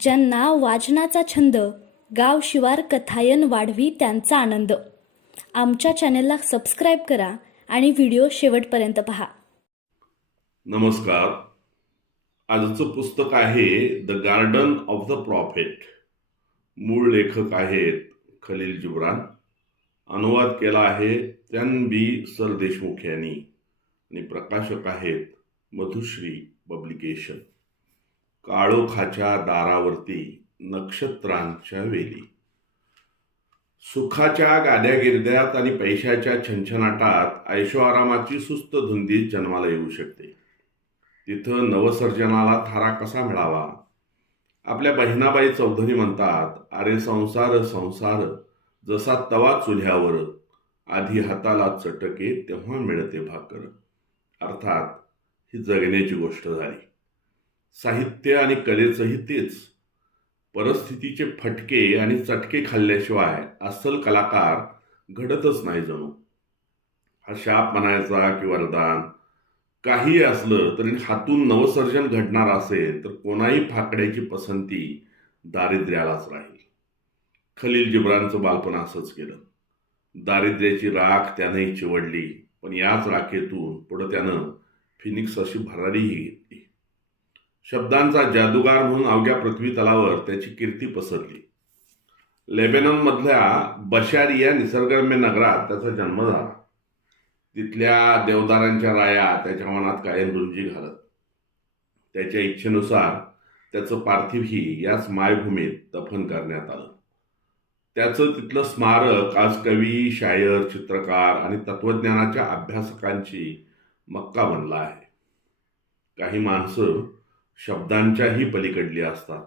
ज्यांना वाचनाचा छंद गाव शिवार कथायन वाढवी त्यांचा आनंद. आमच्या चॅनेलला सबस्क्राईब करा आणि व्हिडिओ शेवटपर्यंत पहा. नमस्कार. आजचं पुस्तक आहे the garden of the prophet मूळ लेखक आहेत खलील जिब्रान. अनुवाद केला आहे त्यान बी सरदेशमुख यांनी. आणि प्रकाशक आहेत मधुश्री पब्लिकेशन. काळोखाच्या दारावरती नक्षत्रांच्या वेली. सुखाच्या गाद्या गिरद्यात आणि पैशाच्या छनछनाटात ऐशोआरामाची सुस्त धुंदी जन्माला येऊ शकते. तिथं नवसर्जनाला थारा कसा मिळावा? आपल्या बहिणाबाई चौधरी म्हणतात अरे संसार संसार जसा तवा चुल्ह्यावर आधी हाताला चटके तेव्हा मिळते भाकर. अर्थात ही जगण्याची गोष्ट झाली. साहित्य आणि कलेचंही तेच. परिस्थितीचे फटके आणि चटके खाल्ल्याशिवाय अस्सल कलाकार घडतच नाही जणू. हा शाप म्हणायचा की वरदान. काही असलं तरी हातून नवसर्जन घडणार असेल तर कोणाही फाकड्याची पसंती दारिद्र्यालाच राहील. खलील जिब्रांचं बालपण असंच केलं दारिद्र्याची राख त्यानंही चिवडली पण याच राखेतून पुढं त्यानं फिनिक्स अशी भरारीही घेतली. शब्दांचा जादूगार म्हणून अवघ्या पृथ्वी तलावर त्याची कीर्ती पसरली. लेबेनॉनमधल्या बशारी या निसर्गरम्य नगरात त्याचा जन्म झाला. तिथल्या देवदारांच्या राया त्याच्या मनात कायम रुंजी घालत. त्याच्या इच्छेनुसार त्याचं पार्थिवही याच मायभूमीत दफन करण्यात आलं. त्याचं तिथलं स्मारक आज कवी शायर चित्रकार आणि तत्वज्ञानाच्या अभ्यासकांची मक्का बनला आहे. काही माणसं शब्दांच्याही पलीकडली असतात.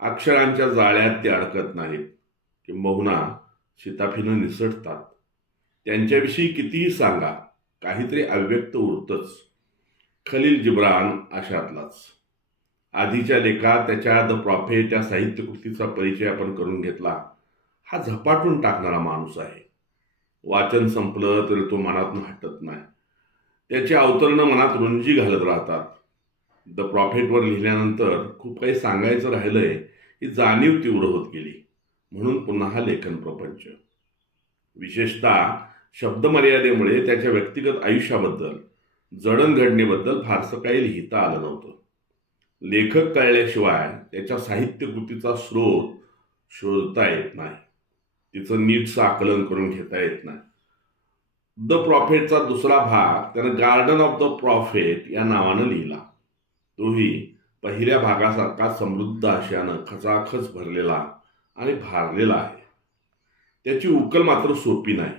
अक्षरांच्या जाळ्यात ते अडकत नाहीत. किंबहुना शिताफीनं निसटतात. त्यांच्याविषयी कितीही सांगा काहीतरी अव्यक्त उरतच. खलील जिब्रान अशातलाच. आधीच्या लेखात त्याच्या द प्रॉफेट या साहित्यकृतीचा परिचय आपण करून घेतला. हा झपाटून टाकणारा माणूस आहे. वाचन संपलं तरी तो मनातून हटत नाही. त्याची अवतरणं मनात रुंजी घालत राहतात. द प्रॉफिटवर लिहिल्यानंतर खूप काही सांगायचं राहिलंय ही जाणीव तीव्र होत गेली. म्हणून पुन्हा हा लेखन प्रपंच. विशेषतः शब्दमर्यादेमुळे त्याच्या व्यक्तिगत आयुष्याबद्दल जडणघडणीबद्दल फारसं काही लिहिता आलं नव्हतं. लेखक कळल्याशिवाय त्याच्या साहित्यकृतीचा स्रोत शोधता येत नाही. तिचं नीटचं आकलन करून घेता येत नाही. द प्रॉफेटचा दुसरा भाग त्यानं गार्डन ऑफ द प्रॉफेट या नावानं लिहिला. तोही पहिल्या भागासारखा समृद्ध आशयानं खचाखच भरलेला आणि भारलेला आहे. त्याची उकल मात्र सोपी नाही.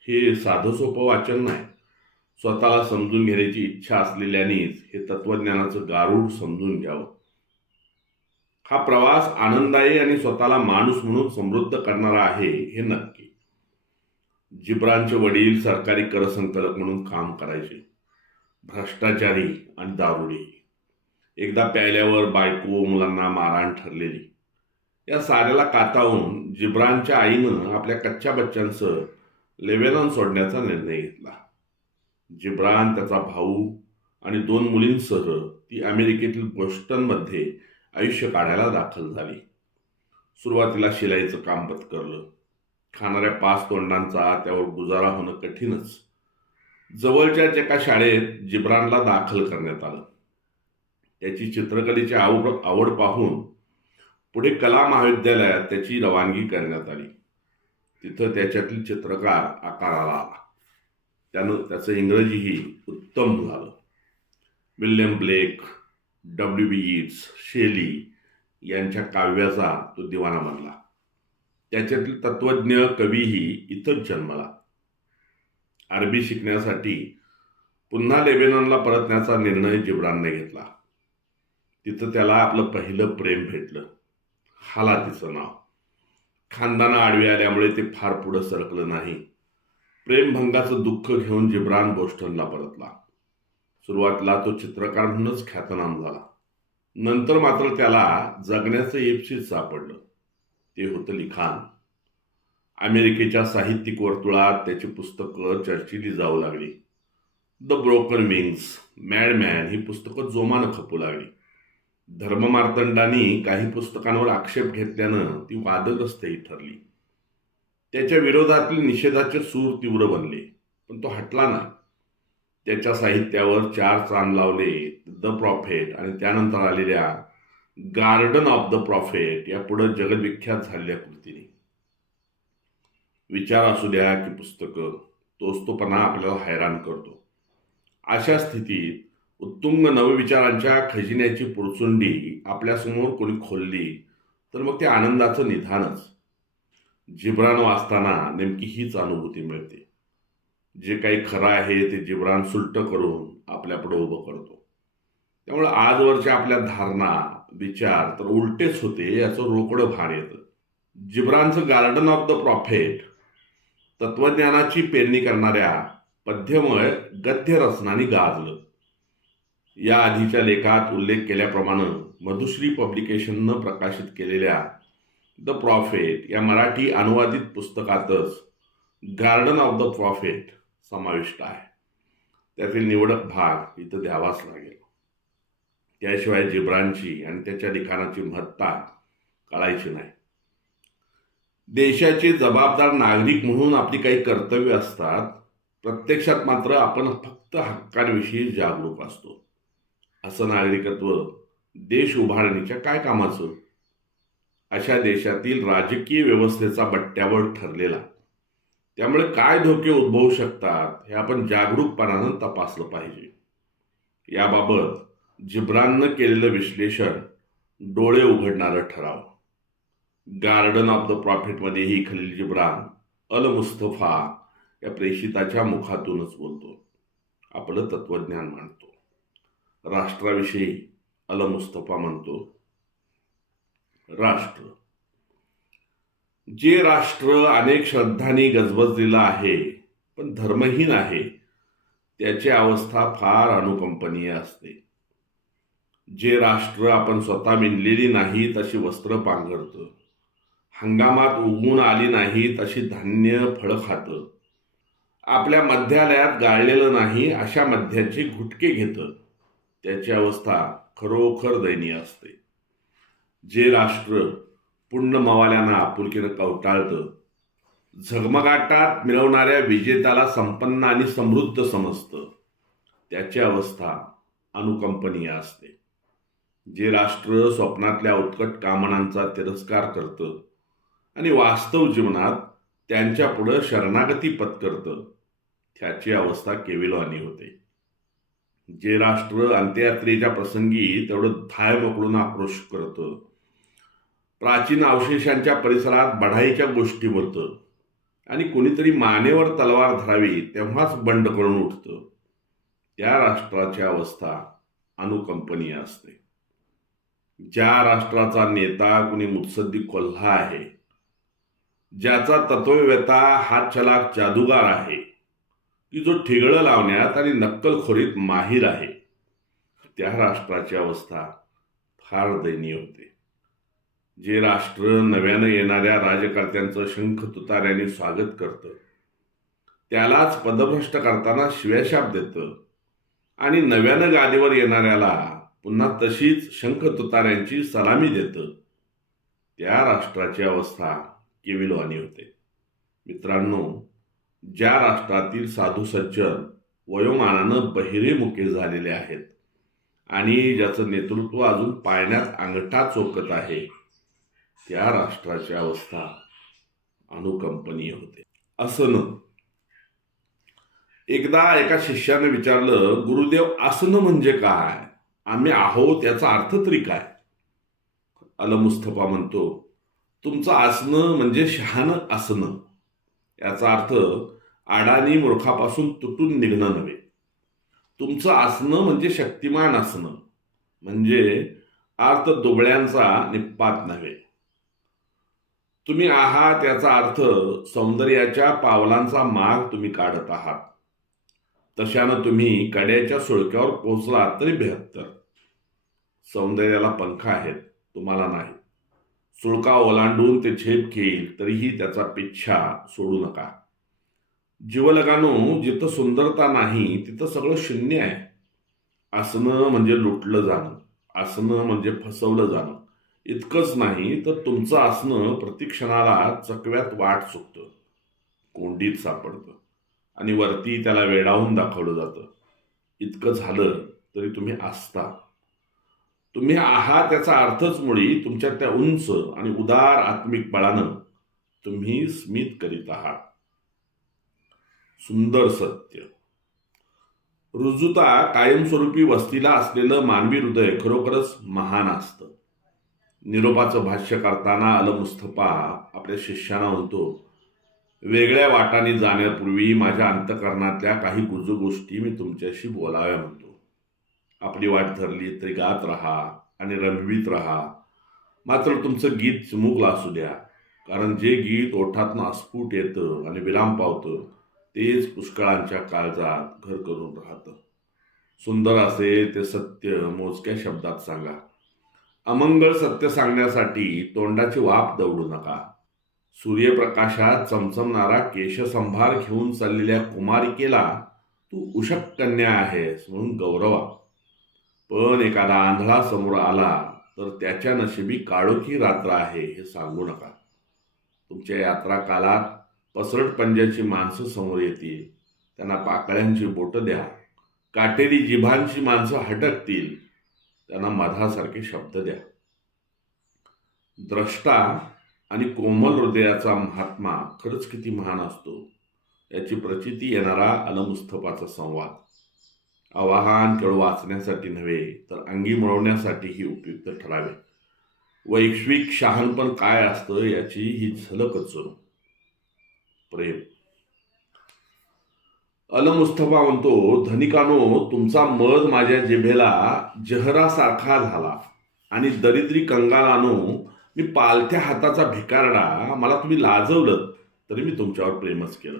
हे साधं सोपं वाचन नाही. स्वतःला समजून घेण्याची इच्छा असलेल्यानेच हे तत्वज्ञानाचं गारूड समजून घ्यावं. हा प्रवास आनंदायी आणि स्वतःला माणूस म्हणून समृद्ध करणारा आहे हे नक्की. जिब्रांचे वडील सरकारी करसंकलक म्हणून काम करायचे. भ्रष्टाचारी आणि दारुडी. एकदा प्यायल्यावर बायको मुलांना मारहाण ठरलेली. या साऱ्याला कातावून जिब्रानच्या आईनं आपल्या कच्च्या बच्चांसह लेबेनॉन सोडण्याचा निर्णय घेतला. जिब्रान त्याचा भाऊ आणि दोन मुलींसह ती अमेरिकेतील बोस्टनमध्ये आयुष्य काढायला दाखल झाली. सुरुवातीला शिलाईचं काम पत्करलं. खाणाऱ्या पाच तोंडांचा त्यावर गुजारा होणं कठीणच. जवळच्या एका शाळेत जिब्रानला दाखल करण्यात आलं. त्याची चित्रकलेची आवड आवड पाहून पुढे कला महाविद्यालयात त्याची रवानगी करण्यात आली. तिथं त्याच्यातील चित्रकार आकाराला आला. त्यानं त्याचं इंग्रजीही उत्तम झालं. William Blake W B Yeats Shelley यांच्या काव्याचा तो दिवाना बनला. त्याच्यातील तत्वज्ञ कवीही इथंच जन्मला. अरबी शिकण्यासाठी पुन्हा लेबेनॉनला परतण्याचा निर्णय जिब्रानने घेतला. तिथं त्याला आपलं पहिलं प्रेम भेटलं. हाला तिचं नाव. खानदाना आडवी आल्यामुळे ते फार पुढं सरकलं नाही. प्रेमभंगाचं दुःख घेऊन जिब्रान बोस्टनला परतला. सुरुवातीला तो चित्रकार म्हणूनच ख्यातनाम झाला. नंतर मात्र त्याला जगण्याचं येपशीत सापडलं. ते होतं लिखाण. अमेरिकेच्या साहित्यिक वर्तुळात त्याची पुस्तकं चर्चिली जाऊ लागली. द ब्रोकन विंग्स मॅडमॅन ही पुस्तकं जोमानं खपू लागली. धर्ममार्तंडांनी काही पुस्तकांवर आक्षेप घेतल्यानं ती वादग्रस्तही ठरली त्याच्या विरोधातील निषेधाचे सूर तीव्र बनले पण तो हटला नाही. त्याच्या साहित्यावर चार चांद लावले द प्रॉफेट आणि त्यानंतर आलेल्या गार्डन ऑफ द प्रॉफेट या पुढे जगविख्यात झालेल्या कृतीने. विचार असू द्या की पुस्तकं तोच तोपणा आपल्याला हैराण करतो. अशा स्थितीत उत्तुंग नवविचारांच्या खजिन्याची पुरचुंडी आपल्यासमोर कोणी खोलली तर मग ते आनंदाचं निधानच. जिब्रान वाचताना नेमकी हीच अनुभूती मिळते. जे काही खरं आहे ते जिब्रान सुलट करून आपल्यापुढे उभं करतो. त्यामुळे आजवरच्या आपल्या धारणा विचार तर उलटेच होते याचं रोकडं भार येतं. जिब्रानचं गार्डन ऑफ द प्रॉफेट तत्वज्ञानाची पेरणी करणाऱ्या पद्यमय गद्य रचनाने गाजलं. या आधीच्या लेखात उल्लेख केल्याप्रमाणे मधुश्री पब्लिकेशननं प्रकाशित केलेल्या द प्रॉफेट या मराठी अनुवादित पुस्तकातच गार्डन ऑफ द प्रॉफेट समाविष्ट आहे. त्यातील निवडक भाग इथं द्यावाच लागेल. त्याशिवाय जिब्रांची आणि त्याच्या लिखाणाची महत्ता कळायची नाही. देशाचे जबाबदार नागरिक म्हणून आपली काही कर्तव्य असतात प्रत्यक्षात मात्र आपण फक्त हक्कांविषयी जागरूक असतो. असं नागरिकत्व देश उभारणीच्या काय कामाचं? अशा देशातील राजकीय व्यवस्थेचा बट्ट्यावर ठरलेला. त्यामुळे काय धोके उद्भवू शकतात हे आपण जागरूकपणानं तपासलं पाहिजे. याबाबत जिब्राननं केलेलं विश्लेषण डोळे उघडणारं ठराव. गार्डन ऑफ द प्रॉफिटमध्येही खलील जिब्रान अल मुस्तफा या प्रेषिताच्या मुखातूनच बोलतो. आपलं तत्वज्ञान मांडतो. राष्ट्राविषयी अल मुस्तफा म्हणतो. राष्ट्र. जे राष्ट्र अनेक श्रद्धांनी गजबजलेलं आहे पण धर्महीन आहे त्याची अवस्था फार अनुकंपनीय असते. जे राष्ट्र आपण स्वतः विणलेली नाही तशी वस्त्र पांघरतं. हंगामात उगवून आली नाही तशी धान्य फळं खातं. आपल्या मध्यालयात गाळलेलं नाही अशा मध्याचे घुटके घेतं. त्याची अवस्था खरोखर दयनीय असते. जे राष्ट्र पूर्ण मवाल्यांना आपुलकीनं कवटाळतं झगमगाटात मिळवणाऱ्या विजेत्याला संपन्न आणि समृद्ध समजतं त्याची अवस्था अनुकंपनीय असते. जे राष्ट्र स्वप्नातल्या उत्कट कामनांचा तिरस्कार करतं आणि वास्तव जीवनात त्यांच्या पुढं शरणागती पत्करतं त्याची अवस्था केविलवानी होते. जे राष्ट्र अंत्ययात्रेच्या प्रसंगी तेवढं थाय मोकळून आक्रोश करतं. प्राचीन अवशेषांच्या परिसरात बढाईच्या गोष्टी होतं. आणि कोणीतरी मानेवर तलवार धरावी तेव्हाच बंड करून उठतं. त्या राष्ट्राची अवस्था अनुकंपनीय असते. ज्या राष्ट्राचा नेता कुणी मुत्सद्दी कोल्हा आहे ज्याचा तत्ववेता हा चलाक जादूगार आहे की जो ठिगळं लावण्यात आणि नक्कलखोरीत माहीर आहे त्या राष्ट्राची अवस्था फार दयनीय होते. जे राष्ट्र नव्यानं येणाऱ्या राजकर्त्यांचं शंख तुताऱ्याने स्वागत करतं त्यालाच पदभ्रष्ट करताना शिव्याशाप देतं आणि नव्यानं गादीवर येणाऱ्याला पुन्हा तशीच शंख तुताऱ्यांची सलामी देतं त्या राष्ट्राची अवस्था केविलवानी होते. मित्रांनो ज्या राष्ट्रातील साधू सज्जन वयोमानानं बहिरेमुखे झालेले आहेत आणि ज्याचं नेतृत्व अजून पाळण्यात अंगठा चोकत आहे त्या राष्ट्राची अवस्था अनुकंपनीय होते. आसनं एकदा एका शिष्याने विचारलं गुरुदेव आसनं म्हणजे काय? आम्ही आहोत याचा अर्थ तरी काय? अल मुस्तफा म्हणतो तुमचं आसनं म्हणजे शहाणं आसनं. याचा अर्थ आडानी मूर्खापासून तुटून निघणं नव्हे. तुमचं आसनं म्हणजे शक्तिमान आसनं म्हणजे अर्थ दुबळ्यांचा निपात नव्हे. तुम्ही आहात याचा अर्थ सौंदर्याच्या पावलांचा माग तुम्ही काढत आहात. तशानं तुम्ही कड्याच्या सुळक्यावर पोहोचलात तरी बेहत्तर. सौंदर्याला पंख आहेत तुम्हाला नाही. सुळका ओलांडून ते झेप घेईल तरीही त्याचा पिच्छा सोडू नका. जीवलगानो जिथं सुंदरता नाही तिथं सगळं शून्य आहे. असणं म्हणजे लुटलं जाणं असणं म्हणजे फसवलं जाणं. इतकंच नाही तर तुमचं असणं प्रतिक्षणाला चकव्यात वाट चुकतं कोंडीत सापडतं. आणि वरती त्याला वेडावून दाखवलं जातं. इतकं झालं तरी तुम्ही असता तुम्ही आहात त्याचा अर्थच मुळी तुमच्या त्या उंच आणि उदार आत्मिक बळानं तुम्ही स्मित करीत आहात. सुंदर सत्य. रुजुता कायमस्वरूपी वस्तीला असलेलं मानवी हृदय खरोखरच महान असतं. निरोपाचं भाष्य करताना अल मुस्तफा आपल्या शिष्यांना म्हणतो वेगळ्या वाटाने जाण्यापूर्वी माझ्या अंतकरणातल्या काही गुजू गोष्टी मी तुमच्याशी बोलाव्या म्हणतो. आपली वाट धरली तरी गात राहा आणि रमवीत राहा. मात्र तुमचं गीत चिमुकलं असू द्या कारण जे गीत ओठातनं अस्फुट येतं आणि विराम पावतं तेच पुष्कळांच्या काळजात घर करून राहतं. सुंदर असे ते सत्य मोजक्या शब्दात सांगा. अमंगळ सत्य सांगण्यासाठी तोंडाची वाफ दवडू नका. सूर्यप्रकाशात चमचमणारा केशसंभार घेऊन चाललेल्या कुमारिकेला तू उषक कन्या आहेस म्हणून गौरवा. पण एखादा आंधळा समोर आला तर त्याच्या नशिबी काळोखी रात्र आहे हे सांगू नका. तुमच्या यात्रा कालात पसरट पंजाची माणसं समोर येतील. त्यांना पाकळ्यांची बोटं द्या. काटेरी जिभांची माणसं हटकतील. त्यांना मधासारखे शब्द द्या. द्रष्टा आणि कोमल हृदयाचा महात्मा खरंच किती महान असतो. याची प्रचिती येणारा अलमुस्तफाचा संवाद. आवाहन केवळ वाचण्यासाठी नव्हे तर अंगी मिळवण्यासाठीही उपयुक्त ठरावे. वैश्विक शहाणपण काय असतं याची ही झलकच प्रेम अल मुस्तफा म्हणतो धनिकानो तुमचा मध माझ्या जिभेला जहरासारखा झाला आणि दरिद्री कंगालानो मी पालथ्या हाताचा भिकारडा मला तुम्ही लाजवलं तरी मी तुमच्यावर प्रेमच केलं.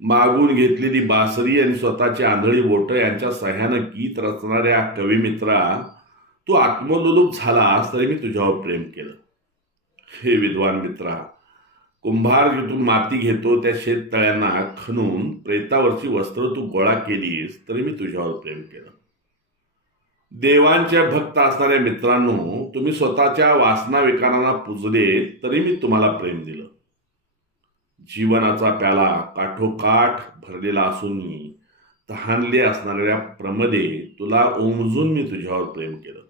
मागून घेतलेली बासरी आणि स्वतःची आंधळी बोट यांच्या सह्यानं गीत रचणाऱ्या कविमित्रा तू आत्मलोलूप झालास तरी मी तुझ्यावर प्रेम केलं. हे विद्वान मित्रा कुंभार जिथून माती घेतो त्या शेततळ्यांना खणून प्रेतावरची वस्त्र तू गोळा केलीस तरी मी तुझ्यावर प्रेम केलं. देवांच्या भक्त असणाऱ्या मित्रांनो तुम्ही स्वतःच्या वासना विकारांना पुजले तरी मी तुम्हाला प्रेम दिलं. जीवनाचा प्याला काठोकाठ भरलेला असूनही तहानले असणाऱ्या प्रमदे तुला ओमजून मी तुझ्यावर प्रेम केलं.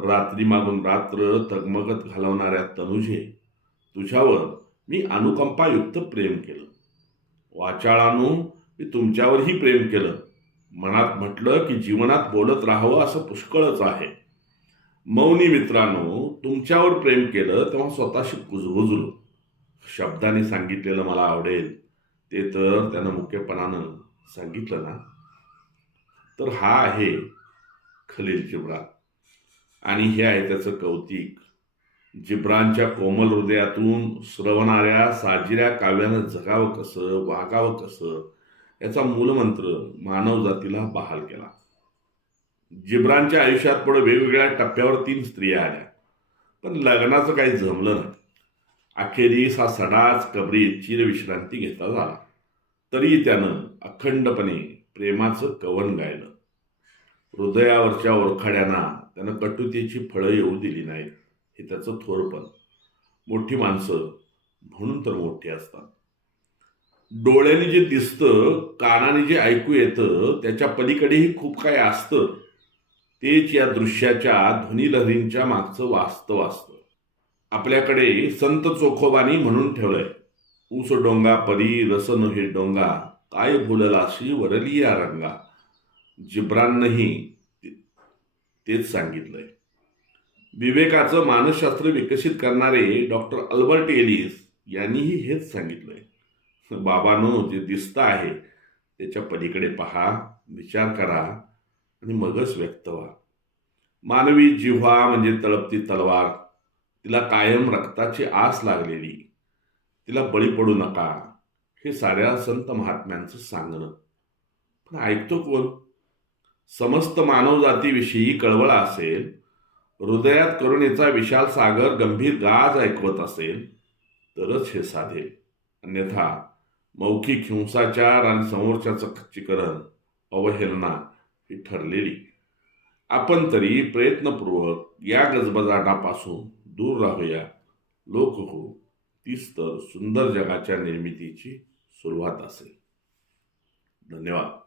रात्री मागून रात्र तगमगत घालवणाऱ्या तनुजे तुझ्यावर मी अनुकंपायुक्त प्रेम केलं. वाचाळानू मी तुमच्यावरही प्रेम केलं. मनात म्हटलं की जीवनात बोलत राहावं असं पुष्कळच आहे. मौनी मित्रांनो तुमच्यावर प्रेम केलं तेव्हा स्वतःशी कुजबुजलो. शब्दाने सांगितलेलं मला आवडेल. ते तर त्यानं मुख्यपणानं सांगितलं ना? तर हा आहे खलील जिब्रान आणि हे आहे त्याचं कौतिक. जिब्रांच्या कोमल हृदयातून स्रवणाऱ्या साजिऱ्या काव्यानं जगावं कसं वागावं कसं याचा मूलमंत्र मानव जातीला बहाल केला. जिब्रांच्या आयुष्यात पुढे वेगवेगळ्या टप्प्यावर तीन स्त्रिया आल्या पण लग्नाचं काही जमलं नाही. अखेरीस हा सडाच कबरीत चिरविश्रांती घेता झाला. तरी त्यानं अखंडपणे प्रेमाचं कवन गायलं. हृदयावरच्या ओरखाड्यांना त्यानं कटुतेची फळं येऊ दिली नाहीत. हे त्याचं थोरपण मोठी माणसं म्हणून तर मोठी असतात. डोळ्याने जे दिसतं कानाने जे ऐकू येतं त्याच्या पलीकडेही खूप काय असतं. तेच या दृश्याच्या ध्वनिलहरींच्या मागचं वास्तव असतं. आपल्याकडे संत चोखोबानी म्हणून ठेवलंय. ऊस डोंगा परी रसन हे डोंगा काय भुललाशी वरली या रंगा. जिब्रांनही तेच सांगितलंय. विवेकाचं मानसशास्त्र विकसित करणारे डॉक्टर अल्बर्ट एलिस यांनीही हेच सांगितलंय. बाबानो जे दिसतं आहे त्याच्या पलीकडे पहा विचार करा आणि मगच व्यक्त व्हा. मानवी जिव्हा म्हणजे तळपती तलवार तिला कायम रक्ताची आस लागलेली तिला बळी पडू नका हे साऱ्या संत महात्म्यांचं सांगणं. पण ऐकतो कोण? समस्त मानवजातीविषयी कळवळ असेल हृदयात करुणेचा विशाल सागर गंभीर गाज ऐकवत असेल तरच हे साधेल अन्यथा मौखिक हिंसाचार आणि समोरच्याचं खच्चीकरण अवहेलना ही ठरलेली. आपण तरी प्रयत्नपूर्वक या गजबजाटापासून दूर राहूया. लोक हो तीच तर सुंदर जगाच्या निर्मितीची सुरुवात असेल. धन्यवाद.